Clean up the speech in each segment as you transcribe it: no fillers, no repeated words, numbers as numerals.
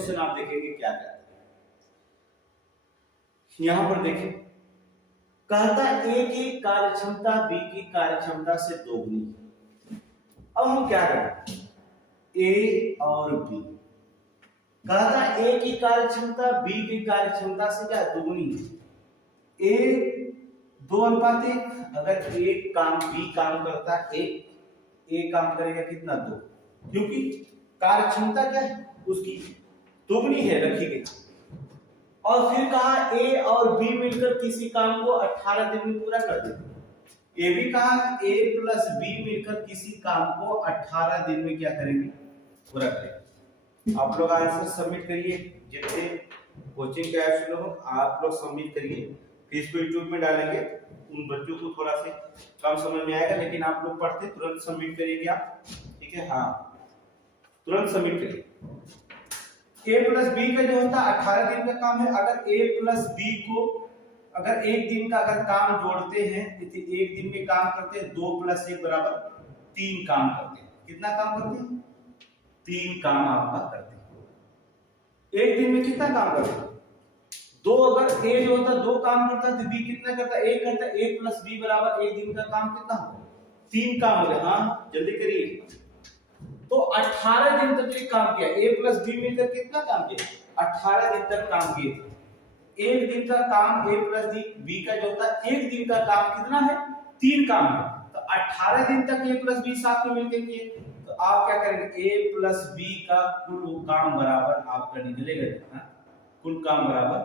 Question आप देखेंगे क्या कहता है। यहां पर देखें, कहता ए की कार्यक्षमता बी की कार्यक्षमता से दोगुनी। अब हम क्या करें, ए और बी, कहता ए की कार्यक्षमता बी की कार्यक्षमता से क्या दोगुनी है। ए 2:1, अगर एक काम बी काम करता है, ए काम करेगा कितना 2, क्योंकि कार्यक्षमता क्या है उसकी दोगुनी है रखी गई। और फिर कहा ए और बी मिलकर किसी काम को 18 दिन में पूरा कर देंगे। ये भी कहा कि ए प्लस बी मिलकर किसी काम को 18 दिन में क्या करेंगे, पूरा करेंगे। आप लोग आंसर सबमिट करिए, जितने कोचिंग के ऐप्स लोग आप लोग सबमिट करिए, फिर इसको यूट्यूब में डालेंगे। उन बच्चों को थोड़ा से कम समझ में आएगा, लेकिन आप लोग पढ़ते तुरंत सबमिट करिएगे आप, ठीक है। हाँ, तुरंत सबमिट करिए। ए प्लस बी का जो होता है 18 दिन का काम है। अगर ए प्लस बी को अगर एक दिन का अगर काम जोड़ते हैं, एक दिन में काम करते हैं 2 + 1 = 3 काम करते हैं। कितना काम करते हैं, 3 काम आपका करते हैं। एक दिन में कितना काम करते हैं, 2। अगर ए जो होता है 2 काम करता है तो बी कितना करता है, 1 करता है। ए प्लस बी बराबर एक दिन का काम कितना होगा, 3 काम हो गया। हाँ जल्दी करिए। तो 18 दिन तक ये काम किया, ए प्लस बी मिलकर कितना काम किया, 18 दिन तक काम किए थे। एक दिन का काम ए प्लस बी का जो होता है, एक दिन का काम कितना है, 3 काम है। तो 18 दिन तक ए प्लस बी साथ में मिलकर किए, तो आप क्या करेंगे, ए प्लस बी का कुल काम बराबर आपका निकलेगा कितना, कुल काम बराबर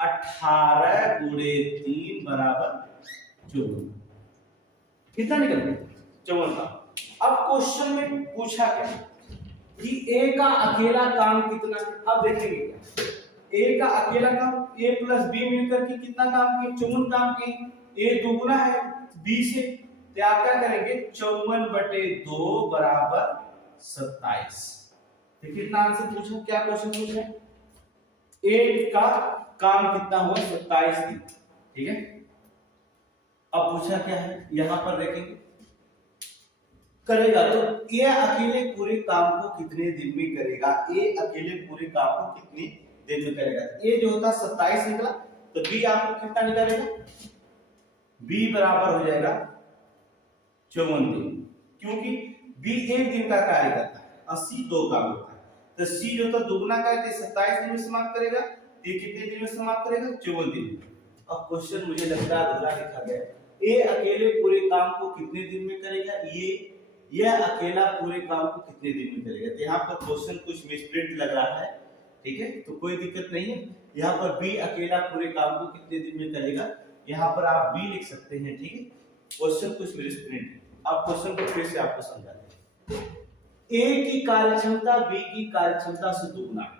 18 × 3 = 54। कितना निकल गया, 54 का। अब क्वेश्चन में पूछा क्या कि ए का अकेला काम कितना है। अब देखेंगे क्या, ए का अकेला काम, ए प्लस बी मिलकर के कितना काम किए, 54 काम किए। ए दुगुना है बी से, तो आप क्या करेंगे, 54/2 = 27। तो कितना आंसर पूछा, क्या क्वेश्चन पूछा, ए का काम कितना हुआ, 27 दिन, ठीक है। अब पूछा क्या है, यहां पर देखेंगे करेगा तो ये अकेले पूरे काम को कितने दिन में करेगा, ए अकेले पूरे काम को कितने दिन में करेगा। ए जो होता 27 निकला, तो बी आपको कितना निकलेगा, बी बराबर हो जाएगा 54 दिन, क्योंकि बी एक दिन का कार्य करता है और सी 2 काम होता है। तो सी जो होता दुगुना का है, 27 दिन में समाप्त करेगा, ये कितने दिन में समाप्त करेगा, 54 दिन। अब क्वेश्चन मुझे लगता है अधूरा लिखा गया, ए अकेले पूरे काम को कितने दिन में करेगा, यह अकेला पूरे काम को कितने दिन में करेगा। तो यहाँ पर क्वेश्चन कुछ मिसप्रिंट लग रहा है, ठीक है, तो कोई दिक्कत नहीं है। यहाँ पर बी अकेला पूरे काम को कितने दिन में करेगा, यहाँ पर आप बी लिख सकते हैं, ठीक है। क्वेश्चन कुछ मिसप्रिंट है। अब क्वेश्चन को फिर से आपको समझाते हैं। ए की कार्यक्षमता बी की कार्यक्षमता से दोगुना है,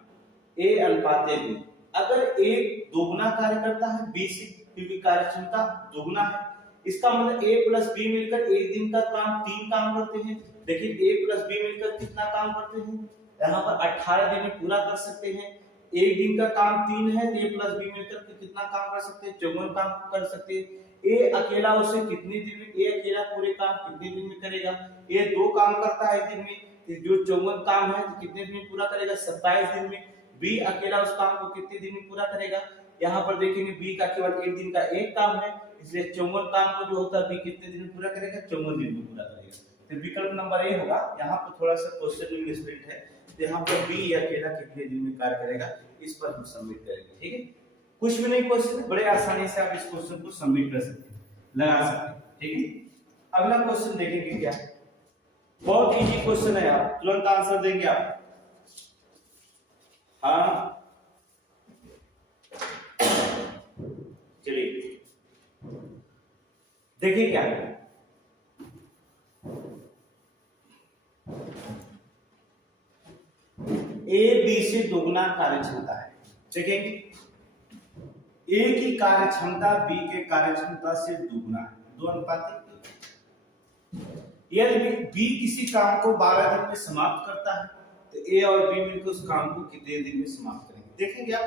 ए अनुपात बी। अगर ए दोगुना कार्य करता है बी से, क्योंकि कार्यक्षमता दोगुना है, इसका मतलब ए प्लस बी मिलकर एक दिन का काम 3 काम करते हैं। लेकिन ए प्लस बी मिलकर कितना काम करते हैं, यहाँ पर 18 दिन में पूरा कर सकते हैं। एक दिन का काम 3 है, ए प्लस बी मिलकर कितना काम कर सकते हैं, 54 काम कर सकते हैं। ए अकेला उसे कितने दिन में, ए अकेला पूरे काम कितने दिन में करेगा, ए 2 काम करता है दिन में, जो 54 काम है तो कितने दिन में पूरा करेगा, 27 दिन में। बी अकेला उस काम को कितने दिन में पूरा करेगा, यहाँ पर देखेंगे बी का केवल एक दिन का एक काम है, इसलिए 54 काम को जो होता है बी कितने दिन में पूरा करेगा, 54 दिन में पूरा करेगा। तो विकल्प नंबर ए होगा। यहाँ पर थोड़ा सा क्वेश्चन में मिसप्रिंट है, तो यहाँ पर बी अकेला कितने दिन में कार्य करेगा, इस पर हम सबमिट करेंगे, ठीक है। कुछ भी नहीं क्वेश्चन, बड़े आसानी से आप इस क्वेश्चन को सबमिट कर सकते हैं, लगा सकते हैं, ठीक है। अगला क्वेश्चन देखेंगे क्या है, बहुत इजी क्वेश्चन है, आप तुरंत आंसर देंगे आप। हाँ चलिए देखिए क्या है, ए बी से दोगुना कार्यक्षमता है। देखेंगे ए की कार्यक्षमता बी के कार्यक्षमता से दोगुना है, 2:1। यदि बी किसी काम को 12 दिन में समाप्त करता है, तो ए और बी मिलकर उस काम को कितने दिन में समाप्त करेंगे। देखेंगे आप,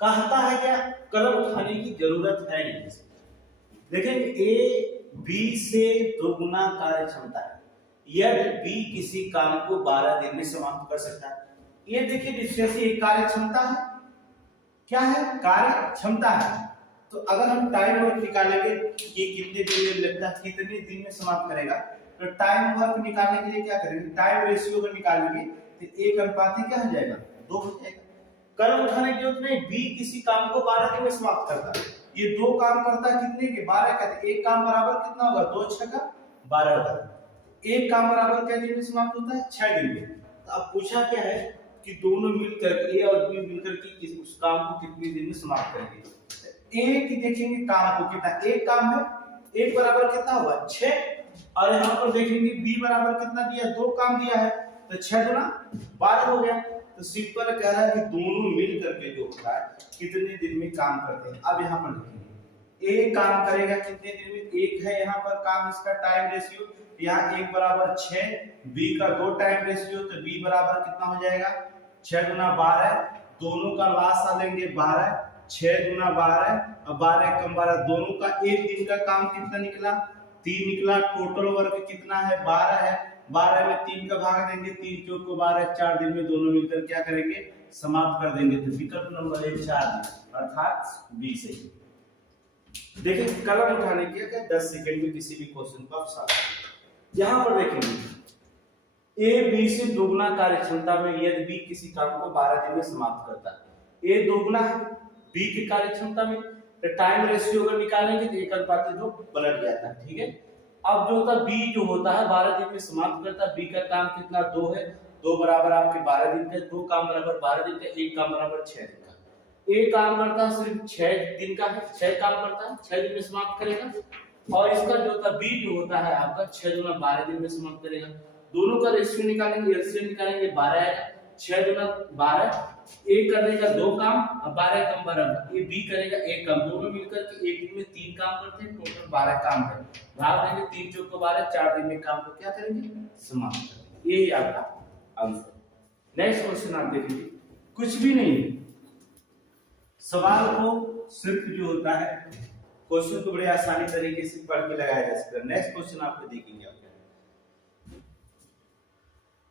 कहता है क्या, कलम उठाने की जरूरत है नहीं। देखेंगे ए बी से दोगुना कार्यक्षमता है, यदि बी किसी काम को 12 दिन में समाप्त कर सकता है, ये देखिए डिफिशिएंसी एक कार्य क्षमता है, क्या है, कार्य क्षमता है। तो अगर हम टाइम वर्क निकालेंगे कि कितने दिन में लगता है, कितने दिन में समाप्त करेगा, तो टाइम वर्क निकालने के लिए क्या करेंगे, टाइम रेशियो अगर निकालेंगे तो 1 क्या हो जाएगा, 2 हो जाएगा। कलम उठाने की जरूरत नहीं, बी किसी काम को 12 दिन में समाप्त करता है, ये 2 काम करता है कितने के, 12 का। एक काम बराबर कितना होगा, 2 6 का 12 होगा। एक काम बराबर क्या दिन में समाप्त होता है, 6 दिन में। तो अब पूछा क्या है कि दोनों मिलकर ए और बी मिलकर के उस काम को कितने दिन में समाप्त करेंगे। ए की देखेंगे काम को कितना, एक काम है, एक बराबर कितना हुआ 6, और यहाँ पर देखेंगे बी बराबर कितना दिया, 2 काम दिया है, तो 6 गुना 12 हो गया। तो सिंपल कह रहा है कि दोनों मिल करके जो होता है कितने दिन में काम करते हैं। अब यहाँ पर देखेंगे ए काम करेगा कितने दिन में, एक है यहाँ पर काम, इसका टाइम रेशियो, यहाँ 1 बराबर 6, बी का 2 टाइम रेशियो, तो बी बराबर कितना हो जाएगा 6 गुना 12, दोनों का लास्ट आ लेंगे 12, 6 गुना 12 और 12 कम 12, दोनों का एक दिन का काम कितना निकला, 3 निकला। टोटल वर्क कितना है, 12 है, 12 में 3 का भाग देंगे, 3 चौक को 12, 4 दिन में दोनों मिलकर क्या करेंगे, समाप्त कर देंगे। तो विकल्प नंबर 1 4 दिन, अर्थात बी सही। देखिए कलम उठाने की 10 सेकंड में किसी भी क्वेश्चन को आप सॉल्व। यहाँ पर देखेंगे ए बी से दोगुना कार्यक्षमता में यदि बी किसी काम को 12 दिन में समाप्त करता है, ए दोगुना है बी की कार्यक्षमता में, तो टाइम रेशियो अगर निकालेंगे तो 1:2 पलट जाता है, ठीक है। अब जो होता बी जो होता है 12 दिन में समाप्त करता है, बी का काम कितना 2 है, 2 बराबर आपके 12 दिन का, 2 काम बराबर 12 दिन का, 1 काम बराबर 6 दिन का। एक काम करता है सिर्फ 6 दिन का है, 6 काम करता है, 6 दिन में समाप्त करेगा। और इसका जो होता बी जो होता है आपका 6 गुना 12 दिन में समाप्त करेगा। दोनों का रेशियो निकालेंगे, एलसीएम निकालेंगे, 12 आएगा, 6 गुना 12, एक करेगा 2 काम और 12 कम 12, ये बी करेगा 1 काम, दोनों मिलकर के एक दिन में 3 काम करते हैं, टोटल 12 काम है। भाग देंगे 3 चौक को 12, 4 दिन में काम को क्या करेंगे, समाप्त करेंगे। यही आपका आंसर। नेक्स्ट क्वेश्चन आप देखेंगे, कुछ भी नहीं है, सवाल को सिर्फ जो होता है क्वेश्चन को बड़े आसानी तरीके से पढ़ के लगाया जा सकता है। नेक्स्ट क्वेश्चन आपको देखेंगे, आप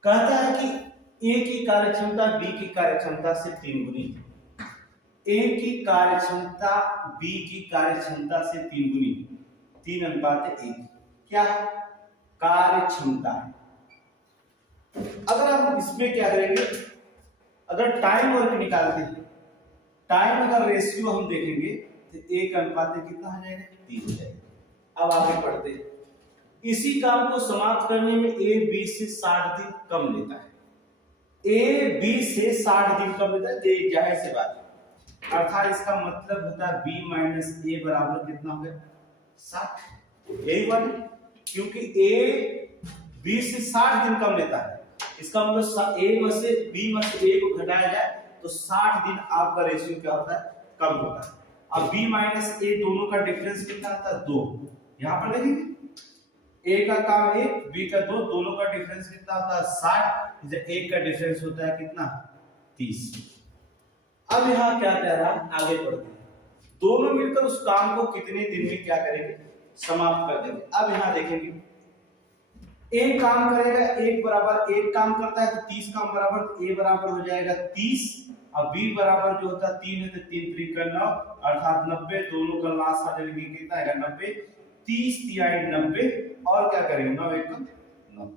कहता है कि ए की कार्यक्षमता बी की कार्यक्षमता से 3 गुनी है। ए की कार्यक्षमता बी की कार्यक्षमता से 3 गुनी, 3:1 क्या है, कार्यक्षमता है। अगर हम इसमें क्या करेंगे, अगर टाइम वर्क निकालते हैं, टाइम अगर रेशियो हम देखेंगे तो 1:3 कितना हो जाएगा, 3 हो जाएगा। अब आगे बढ़ते हैं, इसी काम को समाप्त करने में ए बी से 60 दिन कम लेता है, ए बी से 60 दिन कम लेता है, ये जाहिर सी बात है। अर्थात इसका मतलब होता है बी माइनस ए बराबर कितना हो गया, 60। यही बात, क्योंकि ए बी से 60 दिन कम लेता है, इसका मतलब ए में से बी में से ए को घटाया जाए तो 60 दिन आपका रेशियो क्या होता है, कम होता है। अब b माइनस ए दोनों का डिफरेंस कितना आता है, 2। यहाँ पर देखेंगे a का काम 1, b का 2, दोनों का डिफरेंस कितना होता है 60, जब 1 का डिफरेंस होता है कितना 30। अब यहाँ क्या कह रहा है, आगे बढ़ते हैं, दोनों मिलकर उस काम को कितने दिन में क्या करेंगे, समाप्त कर देंगे। अब यहाँ देखेंगे एक काम करेगा, 1 बराबर 1 काम करता है तो 30 काम बराबर, तो a बराबर हो जाएगा 30 और b बराबर जो होता है 3 है, तो 3 3 का 9 अर्थात 90, दोनों का लास्ट आ जाएगा कितना आएगा 90, 30 3 90 और क्या करेंगे 9 1 9,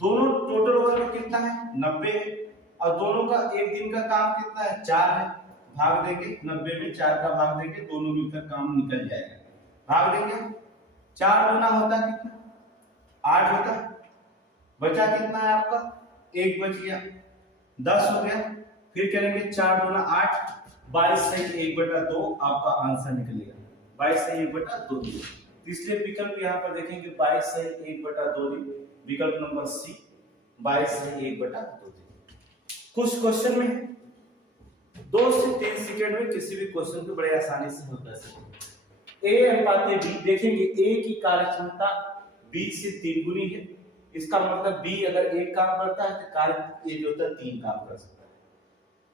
दोनों टोटल वर्क कितना है 90 है, और दोनों का एक दिन का काम कितना है 4 है, भाग देंगे 90 में 4 का भाग देंगे, दोनों मिलकर काम निकल जाएगा, भाग देंगे 4 गुना होता है कितना 8 होता है, बचा कितना है आपका 1 बच गया, 10 हो गया, फिर करेंगे 4 गुना 8, 22 से 1/2 आपका आंसर निकलेगा, 22 से 1/2 दिन। तीसरे विकल्प यहाँ पर देखेंगे 22 से 1/2 दिन, विकल्प नंबर सी 22 से 1/2 दिन। कुछ क्वेश्चन में 2 से 3 सेकंड में किसी भी क्वेश्चन को बड़े आसानी से हल कर सकते हैं। a/b देखेंगे, a की कार्यक्षमता b से 3 गुनी है, इसका मतलब b अगर 1 काम करता है तो कार्य ये जो होता है 3 काम कर सकता है।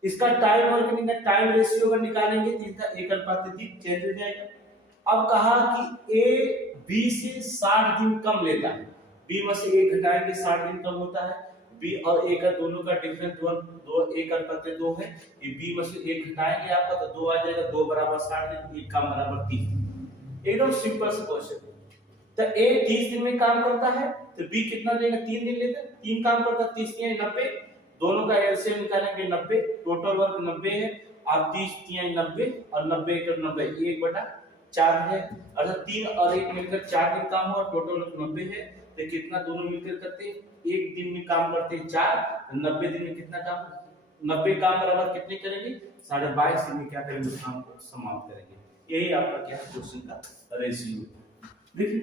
इसका टाइम वर्क नहीं, टाइम रेशियो अगर निकालेंगे तो इसका 1:3 चेंज हो जाएगा। अब कहा कि a b से 60 दिन कम लेता है, b में से 1 घटाएंगे 60 दिन कम होता है, बी और ए का दोनों का डिफरेंस दो ए का करते 2 है, ये बी में से 1 घटाएंगे आपका तो 2 आ जाएगा, 2 बराबर 60 दिन, 1 का बराबर 30 दिन। एकदम सिंपल सा क्वेश्चन। तो ए 30 दिन में काम करता है तो बी कितना देगा, 3 दिन लेता है, 3 काम करता है, 30 या 90, दोनों का एलसीएम निकालेंगे 90, टोटल वर्क 90 है, और 30 या 90 और 90 का 90 1/4 है, अर्थात 3 और 1 मिलकर 4 दिन काम हुआ, टोटल वर्क 90 है। तो कितना दोनों मिलकर करते हैं, एक दिन में काम करते हैं 4, 90 दिन में कितना काम, 90 काम बराबर कितने करेंगे, 22.5 दिन में क्या करेंगे, काम को समाप्त करेंगे। यही आपका क्या क्वेश्चन का रेशियो। देखिए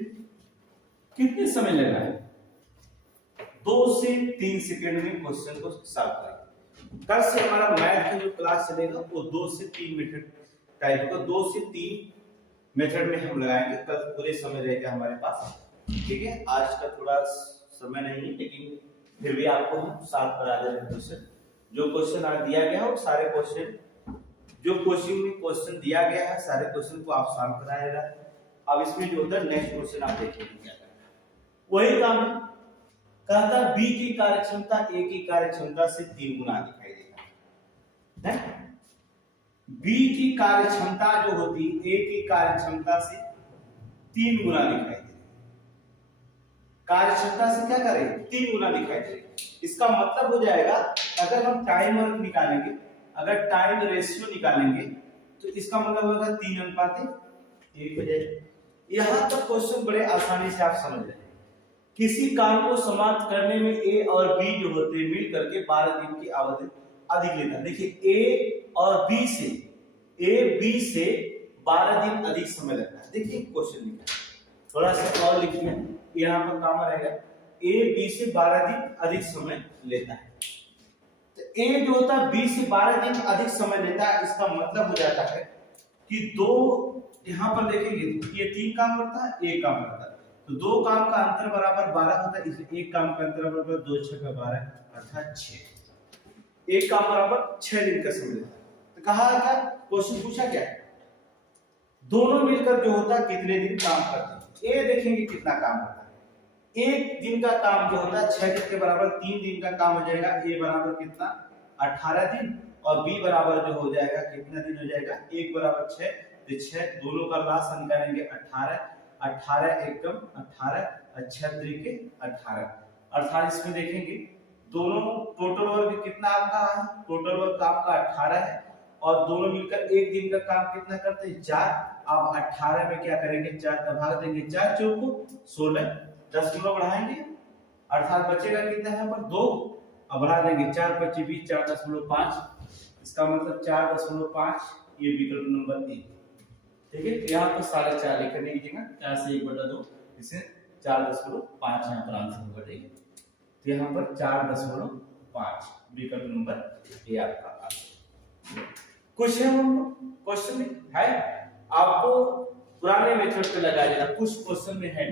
कितने समय लगा है, 2 से 3 सेकंड में क्वेश्चन को सॉल्व करेंगे। कल से हमारा मैथ का जो क्लास चलेगा वो 2 से 3 मेथड टाइप का, 2 से 3 मेथड में हम लगाएंगे, कल पूरे समय रहेगा हमारे पास, ठीक है। आज का थोड़ा समय नहीं है, लेकिन फिर भी आपको हम सॉल्व करा दे रहे हैं क्वेश्चन। जो क्वेश्चन आज दिया गया है वो सारे क्वेश्चन, जो कोचिंग में क्वेश्चन दिया गया है सारे क्वेश्चन को आप सॉल्व कराएगा। अब इसमें जो होता है नेक्स्ट क्वेश्चन आप देखिए क्या करना है, वही काम है। कहता बी की कार्यक्षमता ए की कार्यक्षमता से 3 गुना दिखाई देगा, है? बी की कार्यक्षमता जो होती है ए की कार्यक्षमता से 3 गुना दिखाई देगी, कार्यक्षमता से क्या करेंगे 3 गुना दिखाई देगी। इसका मतलब हो जाएगा अगर हम टाइम वर्क निकालेंगे, अगर टाइम रेशियो निकालेंगे तो इसका मतलब होगा 3:1 हो जाएगा। यहां तक क्वेश्चन बड़े आसानी से आप समझ जाएंगे। किसी काम को समाप्त करने में ए और बी जो होते हैं मिल करके 12 दिन की अवधि अधिक लेता है। देखिए ए और बी से, ए बी से 12 दिन अधिक समय लगता है। देखिए क्वेश्चन लिखा थोड़ा सा और लिखिए, यहाँ पर काम रहेगा, ए बी से 12 दिन अधिक समय लेता है। तो ए जो होता है बी से 12 दिन अधिक समय लेता है, इसका मतलब हो जाता है कि दो, यहाँ पर देखेंगे ये 3 काम करता है, 1 काम करता है, तो 2 काम का अंतर बराबर 12 होता है, इसलिए 1 काम का अंतर बराबर 2 6 का 12 अर्थात 6। 1 काम बराबर 6 दिन का समय लेता है। तो कहा था क्वेश्चन पूछा क्या, दोनों मिलकर जो होता है कितने दिन काम करते हैं। ए देखेंगे कितना काम करता है, 1 दिन का काम जो होता है 6 दिन के बराबर 3 दिन का काम हो जाएगा। ए बराबर कितना 18 दिन और बी बराबर जो हो जाएगा कितना दिन हो जाएगा, 1 बराबर 6, तो 6 दोनों का लास्ट निकालेंगे 18, 18 एकम 18 और 6 त्रिके 18, अर्थात इसमें देखेंगे दोनों टोटल वर्क कितना आपका है, टोटल वर्क आपका 18 है और दोनों मिलकर 1 दिन का काम कितना करते हैं 4। अब 18 में क्या करेंगे 4 का भाग देंगे, 4 चौको 16, 10 बढ़ाएंगे अर्थात बचेगा कितना है पर 2, अब बढ़ा देंगे 4 25 20 4.5, इसका मतलब 4.5, ये विकल्प नंबर 1, ठीक है। यहाँ पर 4.5 लिख दीजिएगा, 4 से 1/2, इसे 4.5 यहाँ पर आंसर होगा, ठीक है। तो यहाँ पर 4.5 विकल्प नंबर ए आपका आंसर। क्वेश्चन है आपको पुराने मेथड पे लगा देना, कुछ क्वेश्चन में है।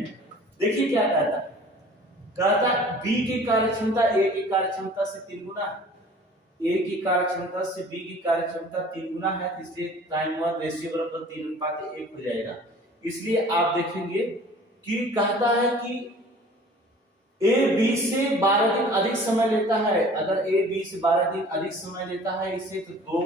देखिए क्या कहता बी की कार्यक्षमता ए की कार्यक्षमता से 3 गुना है, ए की कार्यक्षमता से बी की कार्यक्षमता 3 गुना है, इसलिए टाइम वर्क रेशियो बराबर 3:1 हो जाएगा। इसलिए आप देखेंगे कि कहता है कि ए बी से 12 दिन अधिक समय लेता है। अगर ए बी से 12 दिन अधिक समय लेता है इसे, तो 2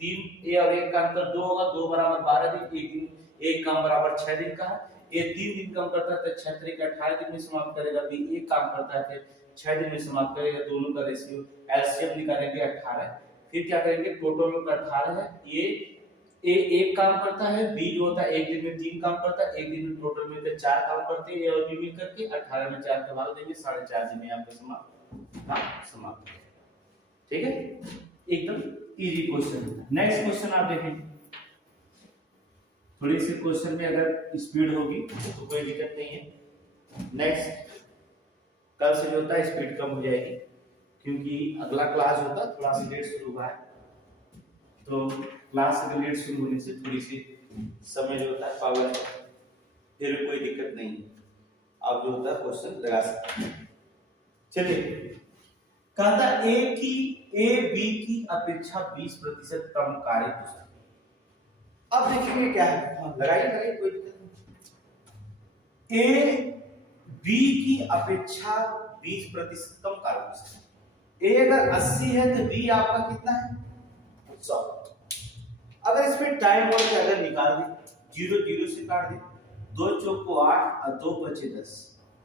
3 ए और 1 का अंतर 2 होगा, 2 बराबर 12 दिन, 1 दिन 1 काम बराबर 6 दिन का है। ए 3 दिन काम करता है तो 6 त्रिक 18 दिन में समाप्त करेगा, बी 1 काम करता है तो 6 दिन में समाप्त करेगा, दोनों का रेशियो एलसीएम निकालेंगे 18। फिर क्या करेंगे, टोटल का 18 है, ये ए 1 काम करता है, बी जो होता है 1 दिन में 3 काम करता है, 1 दिन में टोटल मिलकर 4 काम करते हैं, ए और बी मिलकर के 18 में 4 का भाग देंगे, 4.5 दिन में आपका समाप्त, ठीक है। एकदम इजी क्वेश्चन है। नेक्स्ट क्वेश्चन आप देखें, थोड़ी सी क्वेश्चन में अगर स्पीड होगी तो कोई दिक्कत नहीं है। नेक्स्ट कल से जो होता है स्पीड कम हो जाएगी, क्योंकि अगला क्लास होता है थोड़ा सा लेट शुरू हुआ है, तो क्लास अगर लेट शुरू होने से थोड़ी सी समय जो होता है पावर, फिर कोई दिक्कत नहीं है, आप जो होता है क्वेश्चन लगा सकते हैं। चलिए कहता ए बी की अपेक्षा 20% कम कार्य कुशल। अब देखेंगे क्या है, लगाइए कोई दिक्कत नहीं। ए बी की अपेक्षा 20% कम कार्बोदर्शन। ए अगर 80 है तो बी आपका कितना है 100। अगर इसमें टाइम वर्क अगर निकाल दे, 0 0 से काट दे, 2 चौक को 8 और 2 बचे 10,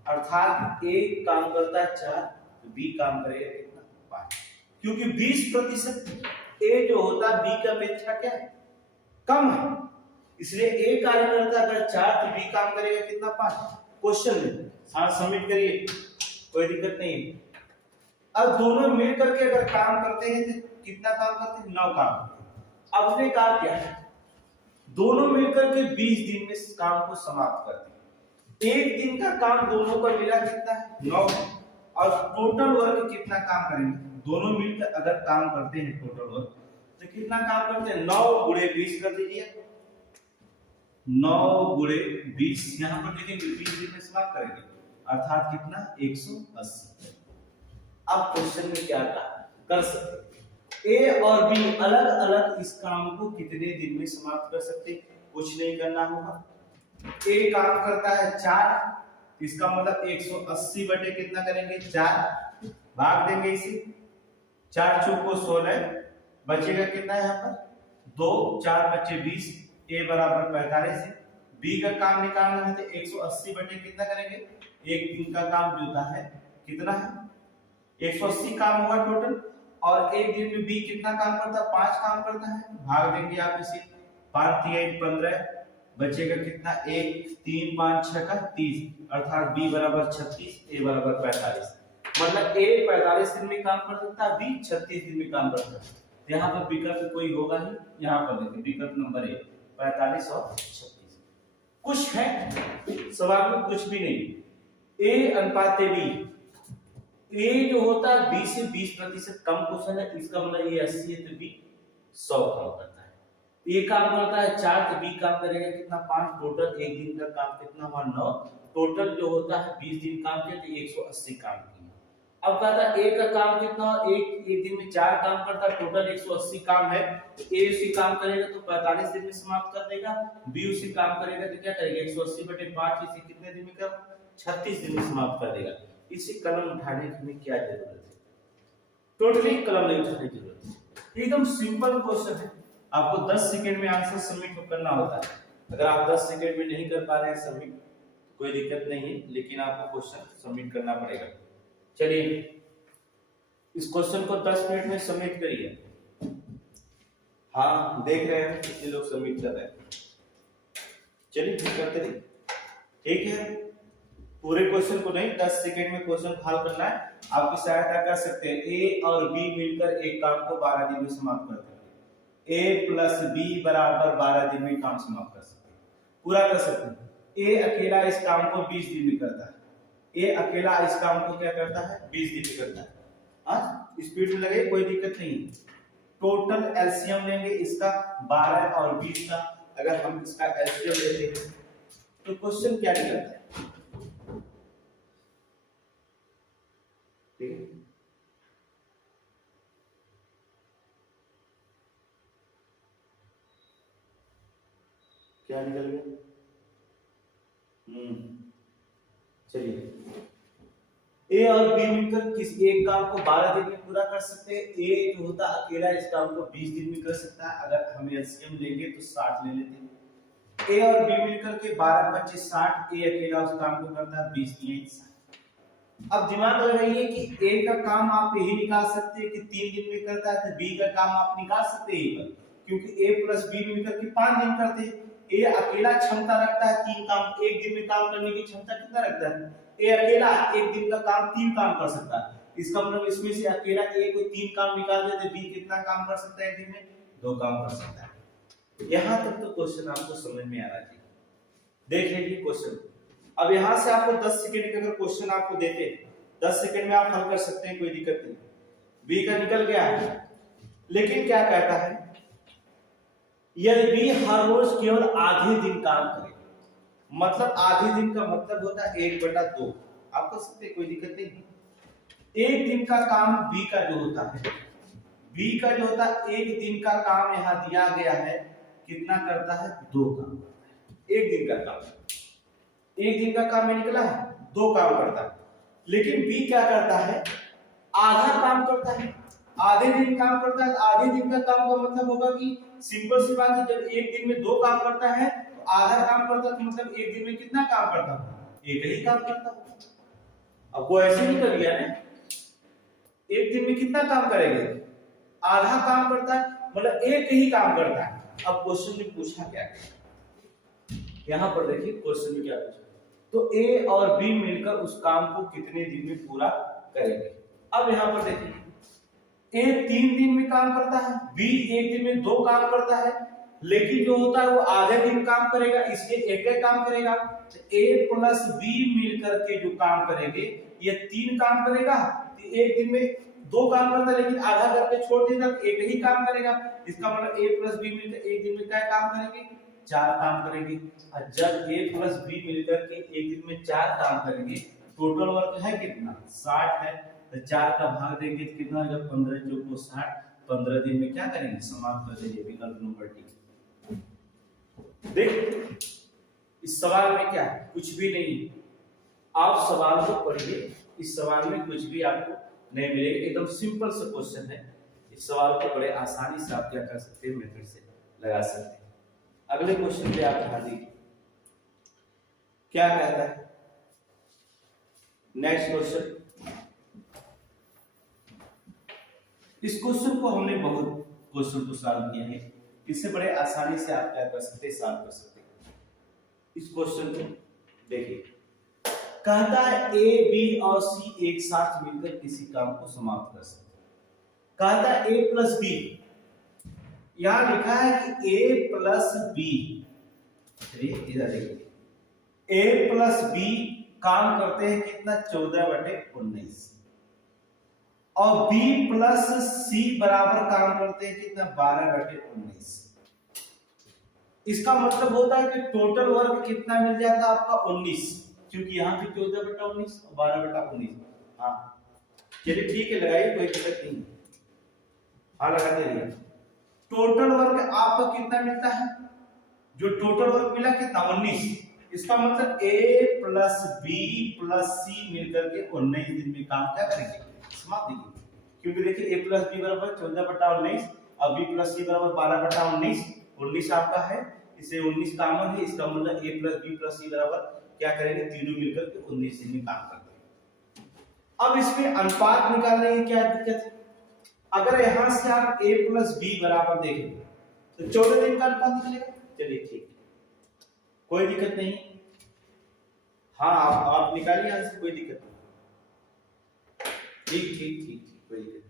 अर्थात ए काम करता है 4 तो बी काम करेगा कितना 5, क्योंकि 20% ए जो होता है बी की अपेक्षा क्या है कम है, इसलिए ए कार्य करता है अगर 4 तो बी काम करेगा कितना 5। क्वेश्चन में हाँ सबमिट करिए, कोई दिक्कत नहीं है। अब दोनों मिल करके अगर काम करते हैं तो कितना काम करते हैं 9 काम करते हैं। अब उसने कहा क्या है दोनों मिलकर के 20 दिन में काम को समाप्त करते हैं। एक दिन का काम दोनों का मिला कितना है 9 और टोटल वर्क कितना काम करेंगे, दोनों मिलकर अगर काम करते हैं टोटल वर्क तो कितना काम करते हैं 9 गुणे 20 कर दीजिए, 9 गुणे 20 यहां पर लिखेंगे 20 दिन में समाप्त करेंगे अर्थात कितना 180। अब क्वेश्चन में क्या कर सकते ए और बी अलग अलग इस काम को कितने दिन में समाप्त कर सकते, कुछ नहीं करना होगा। ए काम करता है 4, इसका मतलब 180 बटे कितना करेंगे 4, भाग देंगे इसे, 4 चौक को 16, बचेगा कितना यहाँ पर 2, 4 बचे 20, ए बराबर 45 है। बी का काम निकालना है तो 180 बटे कितना करेंगे, एक दिन का काम जो होता है कितना है 180 काम हुआ टोटल, और एक दिन में बी कितना काम करता है 5 काम करता है, भाग देंगे आप इसे, 5 3 15, बचेगा कितना 1 3 5 6 का 30, अर्थात बी बराबर 36, ए बराबर 45। मतलब ए 45 दिन में काम कर सकता है, बी 36 दिन में काम कर सकता है। यहाँ पर विकल्प कोई होगा ही, यहाँ पर देखिए विकल्प नंबर 1 45 और 36। कुछ है सवाल में कुछ भी नहीं। ए अनुपात बी, ए जो होता है 20 से 20% कम क्वेश्चन है, इसका मतलब ये 80 है तो बी 100 काम करता है। ए काम करता है 4 तो बी काम करेगा कितना 5, टोटल एक दिन का काम कितना हुआ 9, टोटल जो होता है 20 दिन काम किया तो 180 काम किया। अब कहता है ए का काम कितना, एक दिन में 4 काम करता है, टोटल 180 काम है, तो ए उसी काम करेगा तो 45 दिन में समाप्त कर देगा, बी उसी काम करेगा तो क्या करेगा 180 बटे 5 इसे कितने दिन में कर 36 दिन में समाप्त कर देगा। इसी कलम उठाने की हमें क्या जरूरत है, टोटली कलम नहीं उठाने की जरूरत है, एकदम सिंपल क्वेश्चन है। आपको 10 सेकंड में आंसर सबमिट करना होता है, अगर आप 10 सेकंड में नहीं कर पा रहे हैं सबमिट कोई दिक्कत नहीं है, लेकिन आपको क्वेश्चन सबमिट करना पड़ेगा। चलिए इस क्वेश्चन को 10 मिनट में सबमिट करिए। हाँ देख रहे हैं कितने लोग सबमिट कर रहे हैं, चलिए करते रहिए, ठीक है। पूरे क्वेश्चन को नहीं 10 सेकंड में क्वेश्चन हल करना है। आपकी सहायता कर सकते हैं, ए और बी मिलकर एक काम को 12 दिन में समाप्त करते हैं, ए प्लस बी बराबर 12 दिन में काम समाप्त कर सकते हैं, पूरा कर सकते हैं। ए अकेला इस काम को 20 दिन में करता है, ए अकेला इस काम को क्या करता है 20 दिन में करता है। हाँ स्पीड में लगे कोई दिक्कत नहीं। टोटल एलसीएम लेंगे इसका 12 और 20 का, अगर हम इसका एलसीएम लेते हैं तो क्वेश्चन क्या निकलता है, क्या निकल गया, चलिए ए और बी मिलकर किसी एक काम को 12 दिन में पूरा कर सकते हैं। ए जो होता अकेला इस काम को 20 दिन में कर सकता है, अगर हम एलसीएम लेंगे तो 60 ले लेते हैं। ए और बी मिलकर के 12 25 60, ए अकेला उस काम को करता है 20 दिए 60। अब दिमाग लगाइए कि ए का काम आप यही निकाल सकते हैं कि 3 दिन में करता है, तो बी का काम आप निकाल सकते हैं, क्योंकि ए प्लस बी मिलकर के 5 दिन करते हैं। ए अकेला क्षमता रखता है 3 काम, एक दिन में काम करने की क्षमता कितना रखता है, ए अकेला एक दिन का काम 3 काम कर सकता है, इसका मतलब इसमें से अकेला ए को 3 काम निकाल दे तो बी कितना काम कर सकता है एक दिन में 2 काम कर सकता है। यहां तक तो क्वेश्चन आपको समझ में आ रहा है, देख लीजिए क्वेश्चन। अब यहां से आपको 10 सेकंड का अगर क्वेश्चन आपको देते 10 सेकंड में आप हल कर सकते हैं, कोई दिक्कत नहीं। बी का निकल गया है, लेकिन क्या कहता है यदि बी हर रोज केवल आधे दिन काम करे, मतलब आधे दिन का मतलब होता है 1/2, आप कर सकते हैं कोई दिक्कत नहीं। एक दिन का काम बी का जो होता है, बी का जो होता है एक दिन का काम यहां दिया गया है कितना करता है 2 काम करता है, एक दिन का काम, एक दिन का काम में निकला है 2 काम करता है। लेकिन बी क्या करता है, आधा काम करता है, आधे दिन काम करता है। आधे दिन का काम का मतलब होगा कि सिंपल सी बात है, जब एक दिन में 2 काम करता है तो आधा काम करता है, तो मतलब एक दिन में कितना काम करता है, एक ही काम करता है। अब वो ऐसे नहीं कर लिया ना, एक दिन में कितना काम करेंगे, आधा काम करता है, मतलब एक ही काम करता है। अब क्वेश्चन में पूछा क्या है, यहां पर देखिए क्वेश्चन में क्या पूछा, तो ए और बी मिलकर उस काम को कितने दिन में पूरा करेंगे। अब यहां पर देखिए ए 3 दिन में काम करता है, बी एक दिन में 2 काम करता है, लेकिन जो होता है वो आधे दिन काम करेगा, इसलिए एक काम करेगा। तो ए प्लस बी मिलकर के जो काम करेंगे, ये 3 काम करेगा, तो एक दिन में 2 काम करता है, लेकिन आधा करके छोड़ देगा, एक ही काम करेगा। इसका मतलब ए प्लस बी मिलकर एक दिन में क्या काम करेंगे, 4 काम करेंगे। और जब ए प्लस बी मिलकर के एक दिन में 4 काम करेंगे, टोटल वर्क है कितना, 60 है, तो 4 का भाग देंगे तो कितना होगा, 15 चौको 60, 15 दिन में क्या करेंगे, समाप्त कर देंगे। विकल्प नंबर डी। देख इस सवाल में क्या है, कुछ भी नहीं, आप सवाल को पढ़िए, इस सवाल में कुछ भी आपको नहीं मिलेगा, एकदम सिंपल सा क्वेश्चन है। इस सवाल को बड़े आसानी से आप क्या कर सकते हैं, मेथड से लगा सकते हैं। अगले क्वेश्चन पे आप ध्यान दीजिए, क्या कहता है नेक्स्ट क्वेश्चन। इस क्वेश्चन को हमने बहुत क्वेश्चन को सॉल्व किया है, इससे बड़े आसानी से आप क्या कर सकते हैं, सॉल्व कर सकते हैं। इस क्वेश्चन को देखिए, कहता है ए बी और सी एक साथ मिलकर किसी काम को समाप्त कर सकते हैं। कहता है ए प्लस बी, यहां लिखा है कि ए प्लस बी, इधर देखिए, ए प्लस बी काम करते हैं कितना, 14/19, और b प्लस सी बराबर काम करते हैं कितना, 12/19। इसका मतलब होता है कि टोटल वर्क कितना मिल जाता है आपका, 19, क्योंकि यहाँ पे 14/19 और 12/19। हाँ चलिए ठीक है, लगाइए, कोई दिक्कत नहीं। हाँ लगाते रहिए। टोटल वर्क आपका कितना मिलता है, जो टोटल वर्क मिला कितना, 19। इसका मतलब a प्लस बी प्लस सी मिलकर के 19 दिन में काम क्या करेंगे, समाप्त देंगे। क्योंकि देखिए a प्लस बी बराबर 14/19 और b प्लस सी बराबर 12/19, 19 आपका है, इसे 19 कॉमन है, इसका मतलब a प्लस बी प्लस सी बराबर क्या करेंगे, तीनों मिलकर के 19 दिन में काम करते हैं। अब इसमें अनुपात निकालने की क्या दिक्कत है, अगर यहां से आप a प्लस बी बराबर देखेंगे तो 14 दिन का अनुपात निकलेगा। चलिए ठीक है, कोई दिक्कत नहीं। हाँ आप निकालिए यहां से, कोई दिक्कत नहीं। ठीक ठीक ठीक, कोई दिक्कत।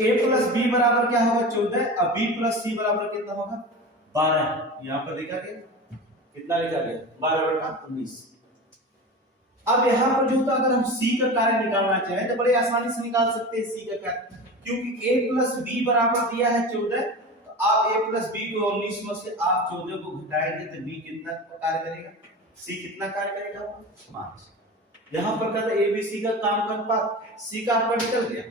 a प्लस बी बराबर क्या होगा, 14, और b प्लस सी बराबर कितना होगा, 12। यहां पर देखा गया कितना लिखा गया, 12/19। अब यहां पर जो होता, अगर हम c का कार्य निकालना चाहें तो बड़े आसानी से निकाल सकते हैं c का कार्य, क्योंकि a प्लस बी बराबर दिया है 14, तो आप a प्लस बी को 19 में से आप 14 को घटाएंगे तो b कितना कार्य करेगा, c कितना कार्य करेगा, 5। यहां पर कहते हैं abc का काम का अनुपात, c का आपका निकल गया।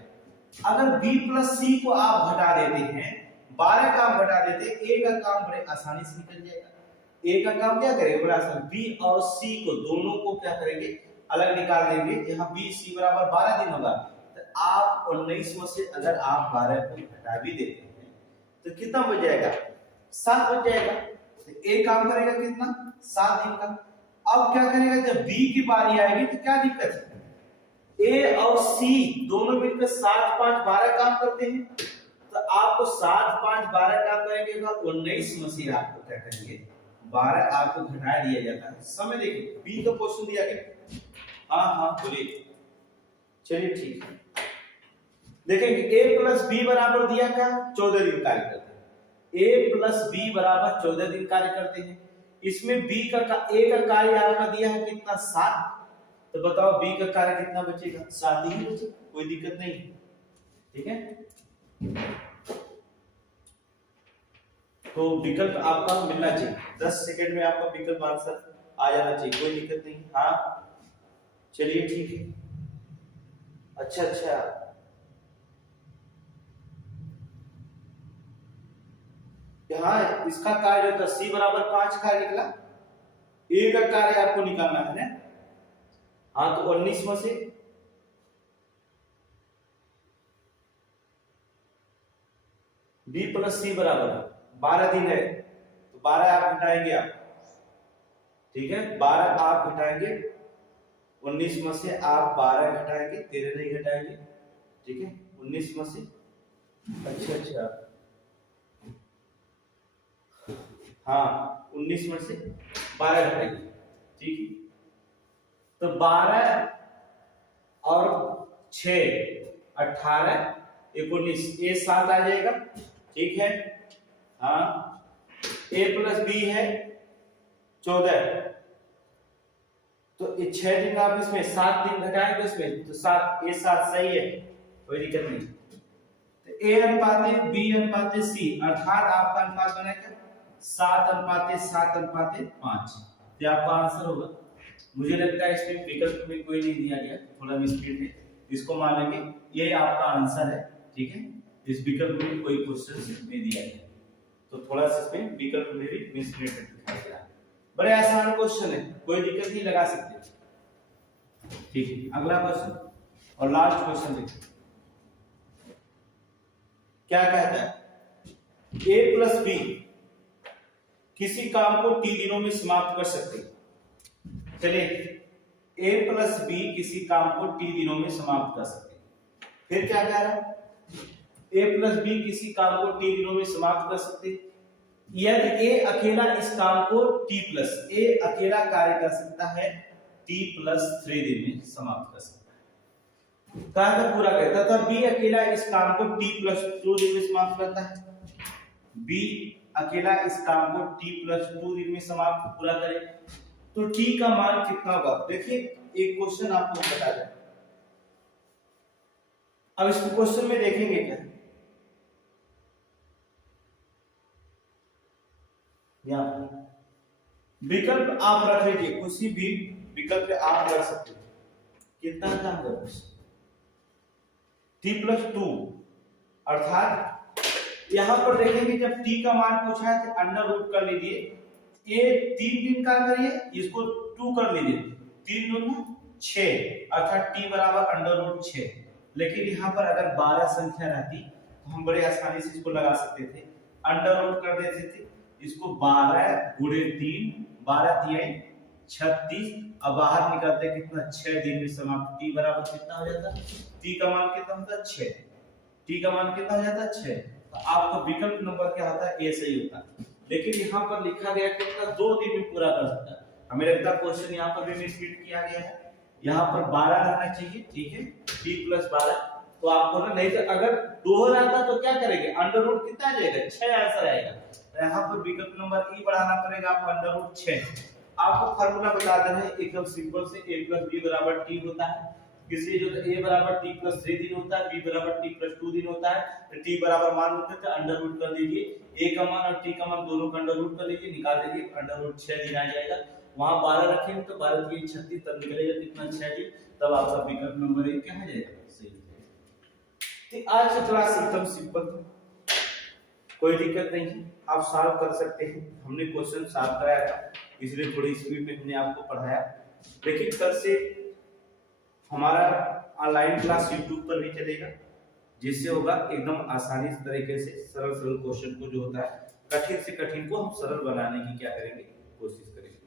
अगर b प्लस c को आप घटा देते हैं, 12 काम घटा देते हैं, a का काम बड़े आसानी से निकल जाएगा। a का काम क्या करेगा, बड़ा आसान, b और c को दोनों को क्या करेंगे, अलग निकाल देंगे। जहां b c बराबर 12 दिन होगा, तो आप 19 में से अगर आप 12 को घटा भी देते हैं तो कितना बच जाएगा, 7 बच जाएगा। तो a काम करेगा कितना, 7 दिन का। अब क्या करेगा, जब b की बारी आएगी तो क्या दिक्कत है, a और c दोनों मिलकर 7 5 12 काम करते हैं, तो आपको 7 5 12 काम करेंगे, 19 में से आपको क्या करेंगे, 12 आपको घटा दिया जाता है। समय देखिए, बी का क्वेश्चन दिया गया। हाँ हाँ बोलिए, चलिए ठीक है। देखेंगे a प्लस बी बराबर दिया क्या, 14 दिन कार्य करते हैं। a प्लस बी बराबर 14 दिन कार्य करते हैं। इसमें b का a का कार्य आपका दिया है कितना, 7, तो बताओ b का कार्य कितना बचेगा, 7 ही बचेगा, कोई दिक्कत नहीं। ठीक है, तो विकल्प आपका मिलना चाहिए, 10 सेकंड में आपका विकल्प आंसर आ जाना चाहिए, कोई दिक्कत नहीं। हाँ चलिए ठीक है। अच्छा यहाँ इसका कार्य होता c बराबर 5 कार्य निकला, a का कार्य आपको निकालना है ना। हाँ तो 19 में से बी प्लस सी बराबर 12 दिन है तो 12 आप घटाएंगे आप, ठीक है 12 आप घटाएंगे, 19 में से आप 12 घटाएंगे, 13 नहीं घटाएंगे, ठीक है 19 में से, अच्छा हाँ 19 में से 12 घटाएंगे, ठीक है तो 12 और 6 18 19 ए 7 आ जाएगा, ठीक है हाँ ए प्लस बी है 14, तो 6 दिन आप इसमें 7 दिन घटाएंगे इसमें तो 7 ए 7 सही है, कोई दिक्कत नहीं। तो ए अनुपात बी अनुपात सी अर्थात आपका अनुपात बनेगा 7:7:5, तो आपका आंसर होगा। मुझे लगता है इसमें विकल्प में कोई नहीं दिया गया, थोड़ा मिसप्रिंट है, इसको मान लेंगे ये आपका आंसर है, ठीक है इस विकल्प में कोई क्वेश्चन नहीं दिया गया, तो थोड़ा सा इसमें विकल्प में भी मिसप्रिंट दिखाई दे रहा है। बड़े आसान क्वेश्चन है, कोई दिक्कत नहीं, लगा सकते, ठीक है अगला क्वेश्चन और लास्ट क्वेश्चन देखिए क्या कहता है, ए प्लस बी किसी काम को टी दिनों में समाप्त कर सकते हैं। चलिए a प्लस बी किसी काम को टी दिनों में समाप्त कर सकते हैं। फिर क्या कह रहा है, a प्लस बी किसी काम को टी दिनों में समाप्त कर सकते हैं यदि a अकेला इस काम को a अकेला कार्य कर सकता है t+3 दिन में समाप्त कर सकता है। कहा था पूरा करता था b अकेला इस काम को t+2 दिन में समाप्त करता है, b अकेला इस काम को t+2 दिन में समाप्त पूरा करे तो t का मान कितना होगा। देखिए एक क्वेश्चन आपको बता दें, अब इस क्वेश्चन में देखेंगे क्या, यहाँ विकल्प आप रख लीजिए, किसी भी विकल्प आप रख सकते हैं, कितना था t+2 अर्थात यहां पर देखेंगे जब t का मान पूछा है तो अंडर रूट कर लीजिए, ये 3 दिन का करिए इसको 2 कर लीजिए, 3 दूनी 6 अर्थात t बराबर अंडर रूट 6। लेकिन यहाँ पर अगर 12 संख्या रहती तो हम बड़े आसानी से इसको लगा सकते थे, अंडर रूट कर देते थे इसको 12 गुणे 3 12 3 36 अब बाहर निकलते कितना 6 दिन में समाप्त, t बराबर कितना हो जाता, t का मान कितना होता 6, t का मान कितना हो जाता 6, तो आपका विकल्प नंबर क्या होता है ए सही होता है। लेकिन यहाँ पर लिखा गया कितना 2 दिन में पूरा कर सकता है, हमें लगता है क्वेश्चन यहाँ पर भी मिसरीड किया गया है, यहाँ पर 12 रहना चाहिए, ठीक है t+12 तो आपको ना, नहीं तो अगर 2 रहता तो क्या करेंगे अंडर रूट कितना आ जाएगा 6 आंसर आएगा, तो यहाँ पर विकल्प नंबर ई बढ़ाना पड़ेगा आपको अंडर रूट 6। आपको फार्मूला बता देना है एकदम सिंपल से, a + b = t होता है, किसी जो a बराबर t+3 दिन होता है, b बराबर t+2 दिन होता है, तो t बराबर मान होता है अंडर रूट कर दीजिए, a का मान और t का मान दोनों का अंडर रूट कर लीजिए, निकाल दीजिए अंडर रूट 6 दिन आ जाएगा, वहां 12 रखेंगे तो 12 3 36 तब निकलेगा कितना 6 दिन, तब आपका विकल्प नंबर 1 क्या हो जाएगा सही। तो आज का क्लास एकदम सिंपल था, कोई दिक्कत नहीं है, आप सॉल्व कर सकते हैं, हमने क्वेश्चन सॉल्व कराया था इसलिए थोड़ी स्पीड में हमने आपको पढ़ाया। लेकिन कल से हमारा ऑनलाइन क्लास YouTube पर भी चलेगा, जिससे होगा एकदम आसानी तरीके से सरल सरल क्वेश्चन को जो होता है कठिन से कठिन को हम सरल बनाने की क्या करेंगे कोशिश करेंगे।